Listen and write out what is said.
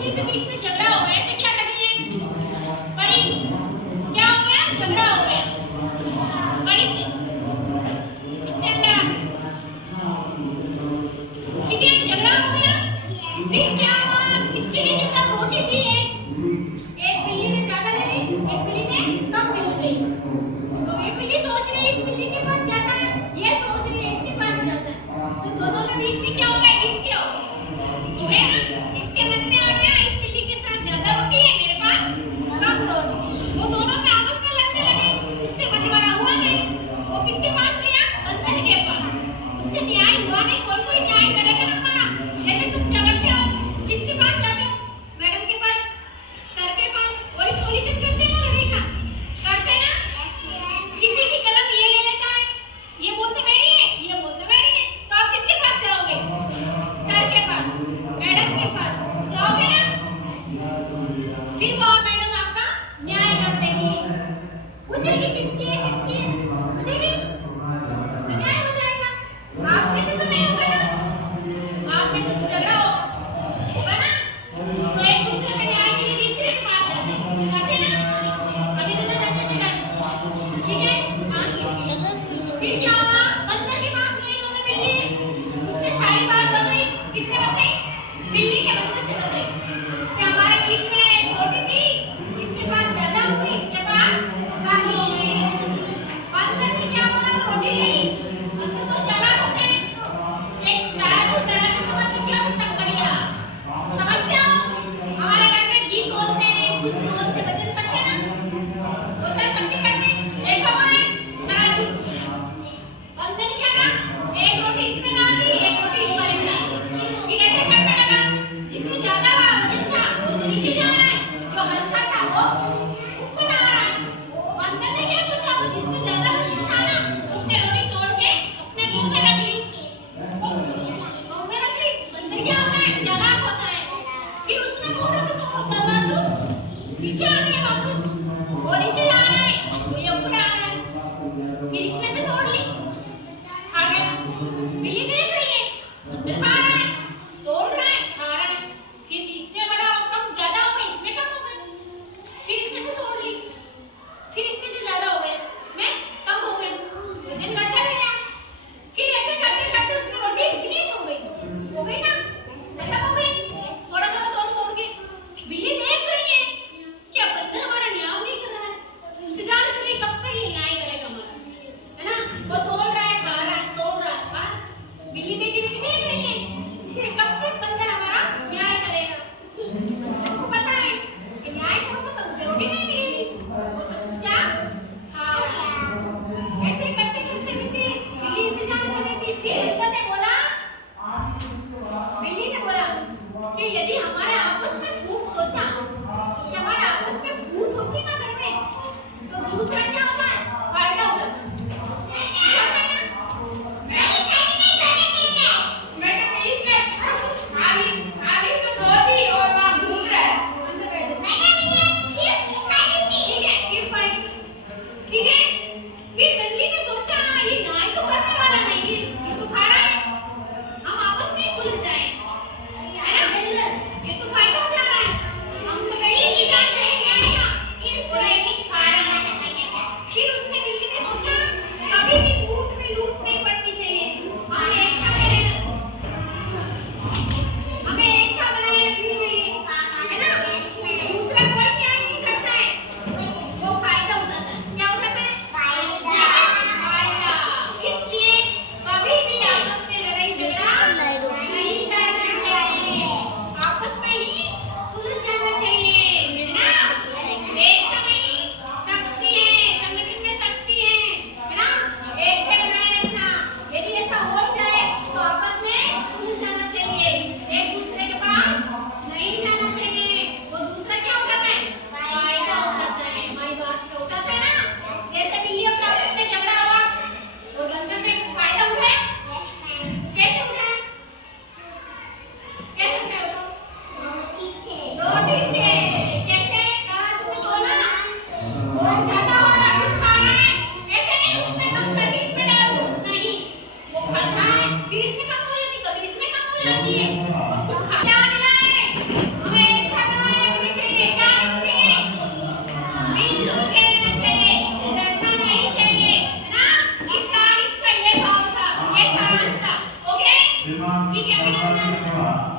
बिल्ली के बीच में झगड़ा हो गया, ऐसे क्या कर रही है परी? क्या हो गया? झगड़ा हो गया। परी से स्टैंड, ठीक है, झगड़ा हो गया। फिर क्या हुआ? किसके लिए झगड़ा? रोटी थी एक बिल्ली ने ज्यादा ले ली, एक बिल्ली ने कम ले ली। तो ये बिल्ली सोच रही है इस बिल्ली के पास ज्यादा है, ये सोच रही है इसके पास ज्यादा है, तो दोनों के बीच में क्या हो गया? ईर्ष्या हो गया ना। इसके मन में आ गया इस बिल्ली के साथ ज्यादा रोटी है, मेरे पास कम रोटी। वो दोनों में आपस में लड़ने लगे, उससे बंटवारा हुआ नहीं। वो किसके पास गया? बंदर के पास। उससे न्याय हुआ नहीं। कोई कोई न्याय करेगा ना हमारा। जैसे तुम झगड़ते हो, किसके पास जाते हो? मैडम के पास, सर के पास, पुलिस सॉल्यूशन करते हैं ना, लड़ाई का करते हैं ना। किसी की कलम ये ले लेता है, ये बोलते मेरी है, ये बोलते मेरी है, तो आप किसके पास जाओगे? सर के पास, मैडम के पास जाओगे ना। फिर वो मैडम आपका न्याय कर देगी, पूछेगी किसकी है, किसकी है, पूछेगी तो न्याय हो जाएगा। आप में से तो नहीं होगा ना, आप में से तो झगड़ा होगा ना। तो एक दूसरे का न्याय के लिए तीसरे के पास जाते हैं ना। अभी तो अच्छे से कर, ठीक है। फिर क्या हुआ? बंदर के पास गई दोनों बिल्ली, उसने सारी बात बताई। किसने बताई? बिल्ली ने बंदर से बताई कि हमारे बीच में एक रोटी थी, इसके पास ज्यादा हो गई, इसके पास कम हो गई। बंदर ने क्या बोला? वो रोटी ली। बंदर तो चालाक होते हैं, एक तराजू का मतलब क्या होता है? बढ़िया, समझते हो? हमारे घर में घी तोलते हैं, कुछ तोलते वजन करते हैं ना, होता है सब्जी करने, देखा हुआ है तराजू। बंदर ने क्या कहा? एक रोटी इसमें डाल दी, एक रोटी इस वाले में डाल दी। फिर ऐसे करने लगा, जिसमें ज्यादा वजन था वो तो नीचे जा रहा है, जो हल्का था वो ऊपर आ रहा है। बंदर ने क्या सोचा? वो जिसमें ज्यादा वजन था ना, उसने रोटी तोड़ के अपने मुंह में रख ली। मुंह में रख ली। बंदर क्या होता है? चालाक होता है। फिर उसने बोला कि तो तराजू नीचे आ गया वापस, वो नीचे आ रहा है, वो ये ऊपर आ रहा है। फिर इसमें से तोड़ ली, खा गया। बिल्ली देख रही है, बंदर खा रहा है, तोड़ रहा है, खा रहा है। फिर इसमें बड़ा कम ज्यादा हो गया, इसमें कम हो गया। फिर इसमें से तोड़ ली, फिर इसमें से ज्यादा हो गया, इसमें कम हो गया, वजन घटता गया। फिर ऐसे करते करते उसमें रोटी फिनिश हो गई ना, खत्म हो गई। थोड़ा थोड़ा तोड़ तोड़ के बिल्ली देख रही है कि अब बंदर हमारा न्याय नहीं कर रहा है, इंतजार कर रही कब तक ये न्याय करेगा हमारा, है ना। वो तोड़ रहा है, खा रहा है, तोड़ रहा है, खा। बिल्ली बेटी बेटी देख रही है कि कब तक बंदर हमारा न्याय करेगा। तुमको पता है कि न्याय करूंगा तो मुझे रोटी नहीं मिलेगी, वो तो चुपचाप खा रहा है। ऐसे करते करते बिल्ली इंतजार कर रही थी। फिर बंदर ने बोला, बिल्ली ने बोला कि यदि हमारे आपस में फूट, सोचा कि हमारे आपस में फूट होती ना घर में, तो दूसरा क्या होता है? फायदा होता है, क्या होता है ना। मैडम इसमें आली तो धोती और वहां घूम रहा है, अंदर बैठो। ठीक है, फिर पॉइंट, ठीक है। फिर बिल्ली ने सोचा ये न्याय तो करने वाला नहीं है, ये तो खा रहा है, हम आपस में सुलझ जाए, है ना। ये तो फायदा उठा रहा है, हम तो बैठे ही जाते हैं न्याय का, और ये खा रहा है। फिर उसने, बिल्ली ने सोचा कभी भी फूट में लूट नहीं पड़नी चाहिए, हमें एकता बनाए रखनी चाहिए, है ना। दूसरा कोई न्याय नहीं करता है, वो फायदा उठाता है। क्या उठाता है? फायदा। इसलिए कभी भी आपस में लड़ाई झगड़ा नहीं करना चाहिए, आपस में ही सुलझ जाना चाहिए, है ना। एकता में ही शक्ति है, संगठन में शक्ति है ना। एकता बनाए रखना, यदि ऐसा हो जाए तो आपस में सुलझ जाना चाहिए, एक दूसरे के पास नहीं जाना चाहिए। वो दूसरा क्या उठाता है? फायदा उठाता है, हमारी बात पे उठाता है ना। जैसे बिल्लियों के आपस में झगड़ा हुआ और बंदर ने फायदा उठाया, कैसे उठाया? कैसे उठाया बताओ? रोटी से। कैसे? तराजू में तोला, वो ज्यादा हो रहा है, खा रहा है, ऐसे नहीं उसमें कम करके इसमें डाल दो, नहीं, वो खाता है, फिर इसमें कम हो जाती, कभी इसमें कम हो जाती है। क्या मिला है? हमें एक ठीक है, अभिनंदन।